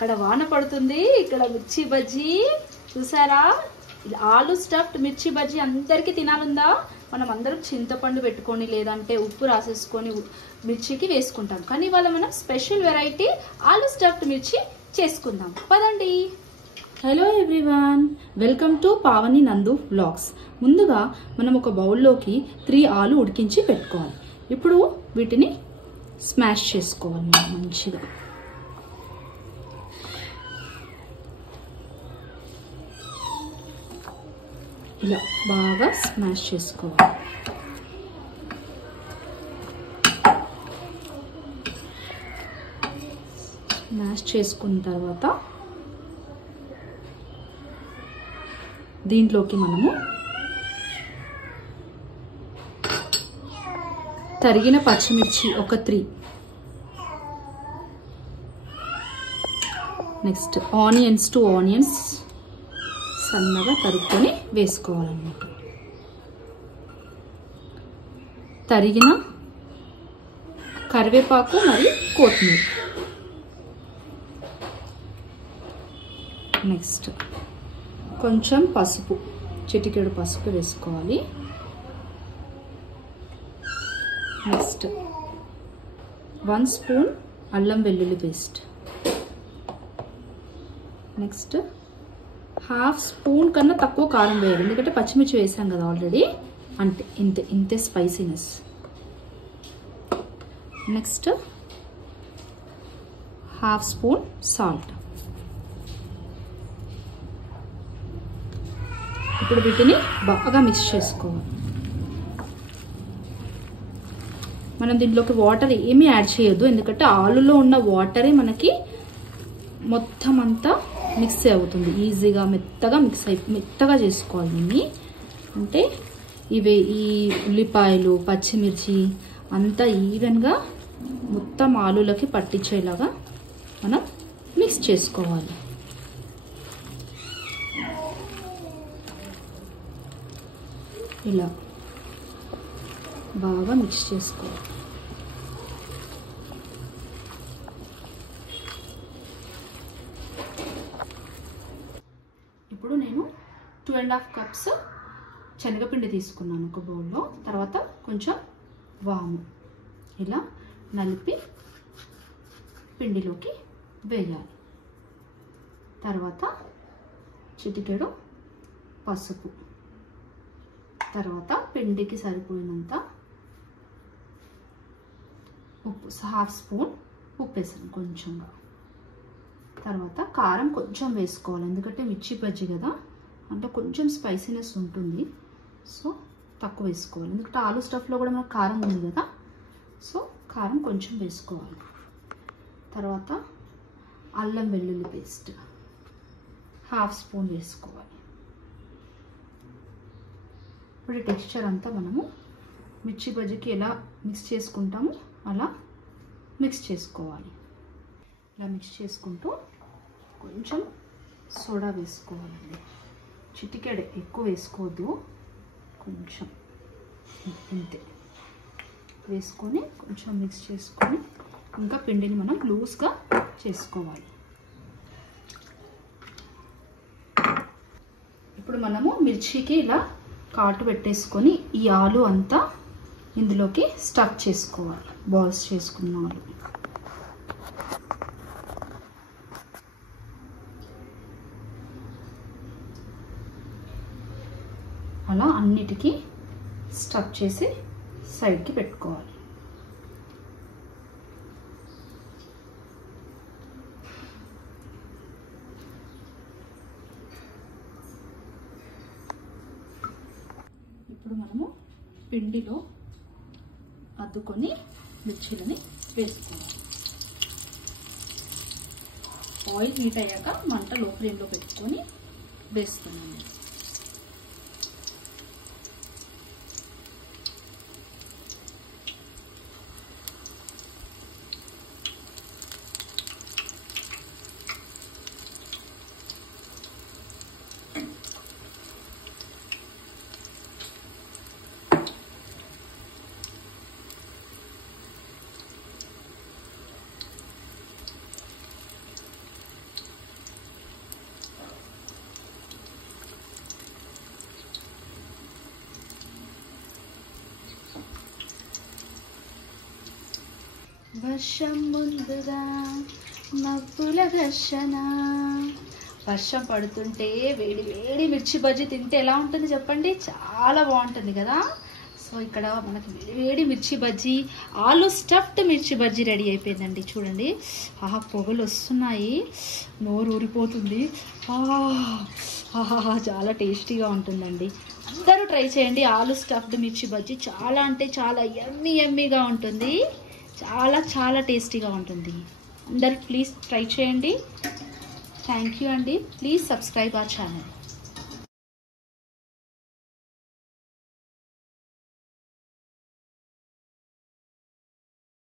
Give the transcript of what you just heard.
అక్కడ వాన పడుతుంది, ఇక్కడ మిర్చి బజ్జీ చూసారా. ఆలు స్టఫ్డ్ మిర్చి బజ్జీ అందరికీ తినాలుందా? మనం అందరం చింతపండు పెట్టుకొని లేదంటే ఉప్పు రాసేసుకొని మిర్చికి వేసుకుంటాం. కానీ ఇవాళ మనం స్పెషల్ వెరైటీ ఆలు స్టఫ్డ్ మిర్చి చేసుకుందాం పదండి. Hello everyone, welcome to Pavani నందు వ్లాగ్స్. ముందుగా మనం ఒక బౌల్లోకి 3 ఆలు ఉడికించి పెట్టుకోవాలి. ఇప్పుడు వీటిని స్మాష్ చేసుకోవాలి మంచిగా. ఇలా బాగా స్మాష్ చేసుకోవాలి. స్మాష్ చేసుకున్న తర్వాత దీంట్లోకి మనము తరిగిన పచ్చిమిర్చి ఒక 3, నెక్స్ట్ ఆనియన్స్ 2 ఆనియన్స్ సన్నగా తరుక్కొని వేసుకోవాలన్నమాట. తరిగిన కరివేపాకు మరియు కొత్తిమీర. నెక్స్ట్ కొంచెం పసుపు, చిటికెడు పసుపు వేసుకోవాలి. నెక్స్ట్ 1 స్పూన్ అల్లం వెల్లుల్లి పేస్ట్. నెక్స్ట్ 1/2 స్పూన్ కన్నా తక్కువ కారం వేయాలి, ఎందుకంటే పచ్చిమిర్చి వేసాం కదా ఆల్రెడీ. అంటే ఇంతే స్పైసీనెస్. Next 1/2 spoon salt. ఇప్పుడు వీటిని బాగా మిక్స్ చేసుకోవాలి. మనం దీంట్లోకి వాటర్ ఏమీ యాడ్ చేయొద్దు, ఎందుకంటే ఆలులో ఉన్న వాటరే మనకి మొత్తం అంతా మిక్స్ అవుతుంది. ఈజీగా మెత్తగా చేసుకోవాలి దీన్ని. అంటే ఈ ఉల్లిపాయలు పచ్చిమిర్చి అంతా ఈవెన్గా మొత్తం ఆలులకి పట్టించేలాగా మనం మిక్స్ చేసుకోవాలి. ఇలా బాగా మిక్స్ చేసుకోవాలి. ఇప్పుడు నేను 2.5 కప్స్ శనగపిండి తీసుకున్నాను ఒక బౌల్లో. తర్వాత కొంచెం వాము ఇలా నలిపి పిండిలోకి వేయాలి. తర్వాత చిటికెడు పసుపు, తర్వాత పిండికి సరిపోయినంత ఉప్పు, 1/2 స్పూన్ ఉప్పు వేసాను కొంచెంగా. తర్వాత కారం కొంచెం వేసుకోవాలి, ఎందుకంటే మిర్చి బజ్జీ కదా, అంటే కొంచెం స్పైసీనెస్ ఉంటుంది. సో తక్కువ వేసుకోవాలి, ఎందుకంటే ఆలు స్టఫ్లో కూడా మనకు కారం ఉంది కదా. సో కారం కొంచెం వేసుకోవాలి. తర్వాత అల్లం వెల్లుల్లి పేస్ట్ 1/2 స్పూన్ వేసుకోవాలి. ఇప్పుడు టెక్స్చర్ అంతా మనము మిర్చి బజ్జీకి ఎలా మిక్స్ చేసుకుంటామో అలా మిక్స్ చేసుకోవాలి. ఇలా మిక్స్ చేసుకుంటూ కొంచెం సోడా వేసుకోవాలండి. చిటికెడు, ఎక్కువ వేసుకోవద్దు, కొంచెం ఇంతే వేసుకొని కొంచెం మిక్స్ చేసుకొని ఇంకా పిండిని మనం లూజ్గా చేసుకోవాలి. ఇప్పుడు మనము మిర్చికి ఇలా కాటు పెట్టేసుకొని ఈ ఆలు అంతా ఇందులోకి స్టఫ్ చేసుకోవాలి. బాల్స్ చేసుకున్న ఆలు అలా అన్నిటికీ స్టఫ్ చేసి సైడ్కి పెట్టుకోవాలి. ఇప్పుడు మనము పిండిలో అద్దుకొని మిర్చీలని వేసుకోవాలి. ఆయిల్ హీట్ అయ్యాక మంట లో ఫ్లేమ్లో పెట్టుకొని వేస్తున్నాను. వర్షం ముందుగా మబ్బుల ఘర్షణ. వర్షం పడుతుంటే వేడి వేడి మిర్చి బజ్జీ తింటే ఎలా ఉంటుంది చెప్పండి, చాలా బాగుంటుంది కదా. సో ఇక్కడ మనకి వేడి వేడి మిర్చి బజ్జీ, ఆలు స్టఫ్డ్ మిర్చి బజ్జీ రెడీ అయిపోయిందండి. చూడండి పొగలు వస్తున్నాయి, నోరు ఊరిపోతుంది. చాలా టేస్టీగా ఉంటుందండి. అందరూ ట్రై చేయండి ఆలు స్టఫ్డ్ మిర్చి బజ్జీ. చాలా అంటే చాలా యమ్మీగా ఉంటుంది, చాలా చాలా టేస్టీగా ఉంటుంది. అందరూ ప్లీజ్ ట్రై చేయండి. థ్యాంక్ యూ అండి. Please subscribe our channel.